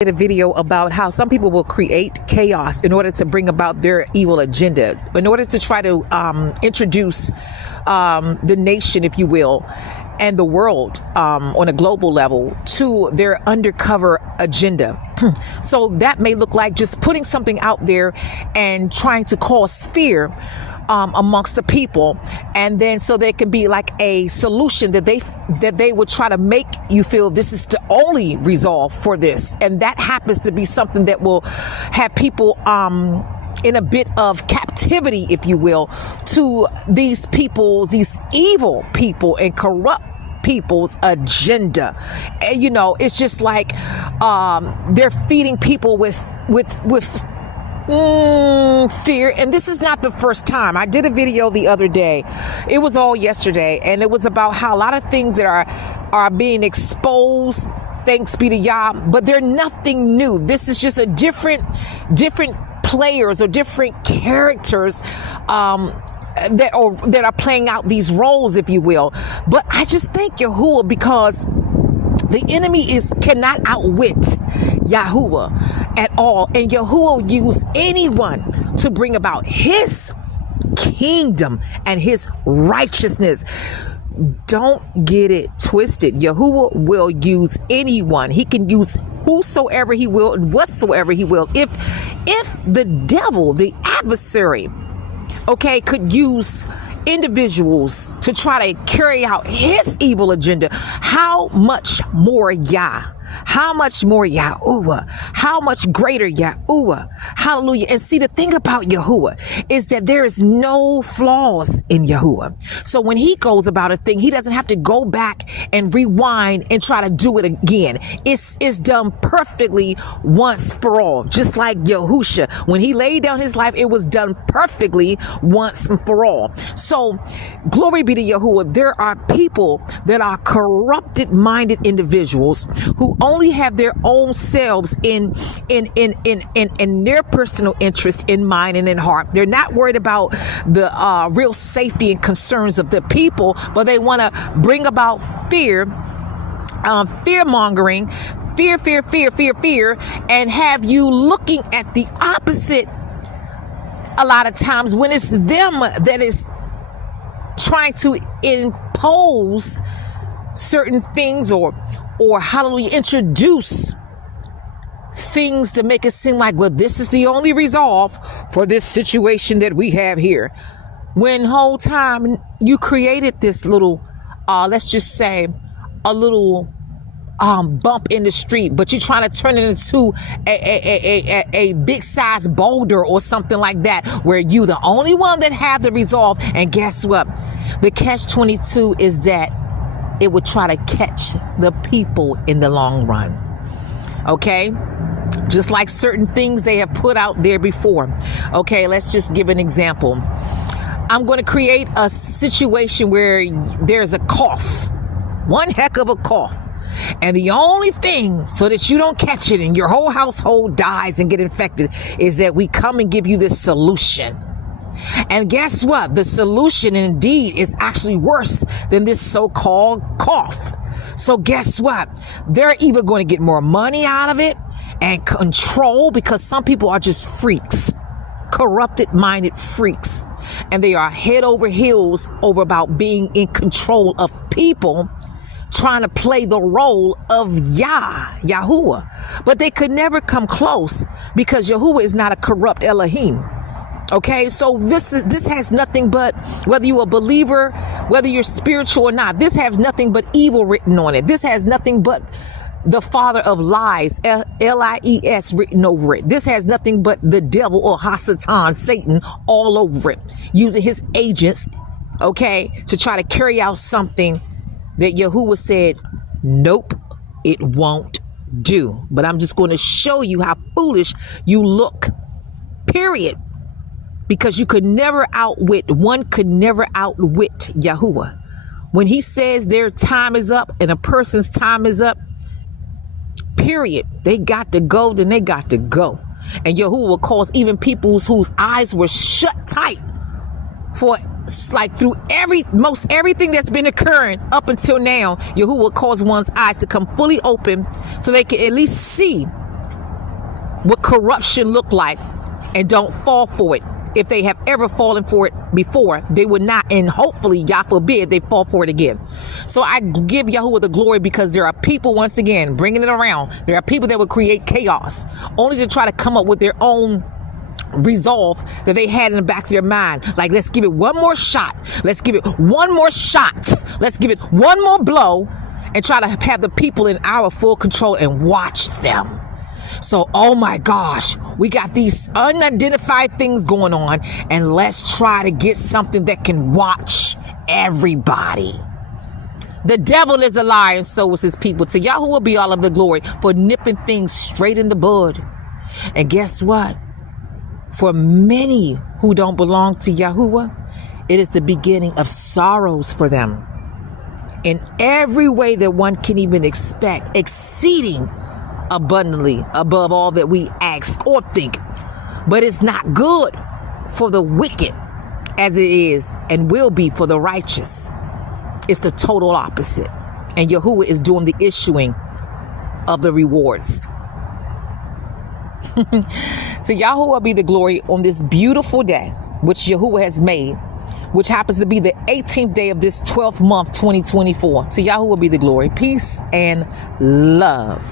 Did a video about how some people will create chaos in order to bring about their evil agenda, in order to try to introduce the nation, if you will, and the world on a global level to their undercover agenda. So that may look like just putting something out there and trying to cause fear amongst the people, and then so there can be like a solution that they would try to make you feel this is the only resolve for this, and that happens to be something that will have people in a bit of captivity, if you will, to these evil people and corrupt people's agenda. And it's just like they're feeding people with fear. And this is not the first time. I did a video the other day. It was all yesterday, and it was about how a lot of things that are being exposed, thanks be to Yah, but they're nothing new. This is just a different players or different characters that are playing out these roles, if you will. But I just thank Yahuwah, because the enemy cannot outwit Yahuwah at all. And Yahuwah will use anyone to bring about his kingdom and his righteousness. Don't get it twisted. Yahuwah will use anyone. He can use whosoever he will and whatsoever he will. If the devil, the adversary, could use individuals to try to carry out his evil agenda, how much more Yah? How much more Yahuwah? How much greater Yahuwah? Hallelujah. And see, the thing about Yahuwah is that there is no flaws in Yahuwah. So when he goes about a thing, he doesn't have to go back and rewind and try to do it again. It's done perfectly once for all. Just like Yahusha, when he laid down his life, it was done perfectly once and for all. So glory be to Yahuwah. There are people that are corrupted minded individuals who only have their own selves in their personal interest in mind and in heart. They're not worried about the real safety and concerns of the people, but they want to bring about fear, fear mongering, fear, and have you looking at the opposite a lot of times, when it's them that is trying to impose certain things or hallelujah, introduce things to make it seem like, well, this is the only resolve for this situation that we have here. When whole time you created this little, let's just say a little bump in the street, but you're trying to turn it into a big size boulder or something like that, where you the only one that have the resolve. And guess what? The catch-22 is that it would try to catch the people in the long run. Okay? Just like certain things they have put out there before. Okay, let's just give an example. I'm going to create a situation where there's a cough. One heck of a cough. And the only thing so that you don't catch it and your whole household dies and get infected is that we come and give you this solution. And guess what? The solution indeed is actually worse than this so-called cough. So guess what? They're either going to get more money out of it and control, because some people are just freaks, corrupted minded freaks, and they are head over heels over about being in control of people, trying to play the role of Yahuwah. But they could never come close, because Yahuwah is not a corrupt Elohim. Okay, so this has nothing but, whether you're a believer, whether you're spiritual or not, this has nothing but evil written on it. This has nothing but the father of lies, Lies, written over it. This has nothing but the devil, or Hasatan, Satan, all over it, using his agents, to try to carry out something that Yahuwah said, nope, it won't do. But I'm just going to show you how foolish you look, period. Because one could never outwit Yahuwah. When he says their time is up and a person's time is up, period, they got to go, then they got to go. And Yahuwah will cause even people whose eyes were shut tight for like through most everything that's been occurring up until now, Yahuwah will cause one's eyes to come fully open so they can at least see what corruption look like and don't fall for it. If they have ever fallen for it before, they would not, and hopefully, Yah forbid, they fall for it again. So I give Yahuwah the glory, because there are people, once again, bringing it around. There are people that will create chaos only to try to come up with their own resolve that they had in the back of their mind. Like, let's give it one more shot. Let's give it one more shot. Let's give it one more blow, and try to have the people in our full control and watch them. So, oh my gosh, we got these unidentified things going on, and let's try to get something that can watch everybody. The devil is a liar, and so is his people. To Yahuwah be all of the glory for nipping things straight in the bud. And guess what? For many who don't belong to Yahuwah, it is the beginning of sorrows for them. In every way that one can even expect, exceeding abundantly above all that we ask or think. But it's not good for the wicked as it is and will be for the righteous. It's the total opposite. And Yahuwah is doing the issuing of the rewards. To Yahuwah be the glory on this beautiful day, which Yahuwah has made, which happens to be the 18th day of this 12th month, 2024. To Yahuwah be the glory. Peace and love.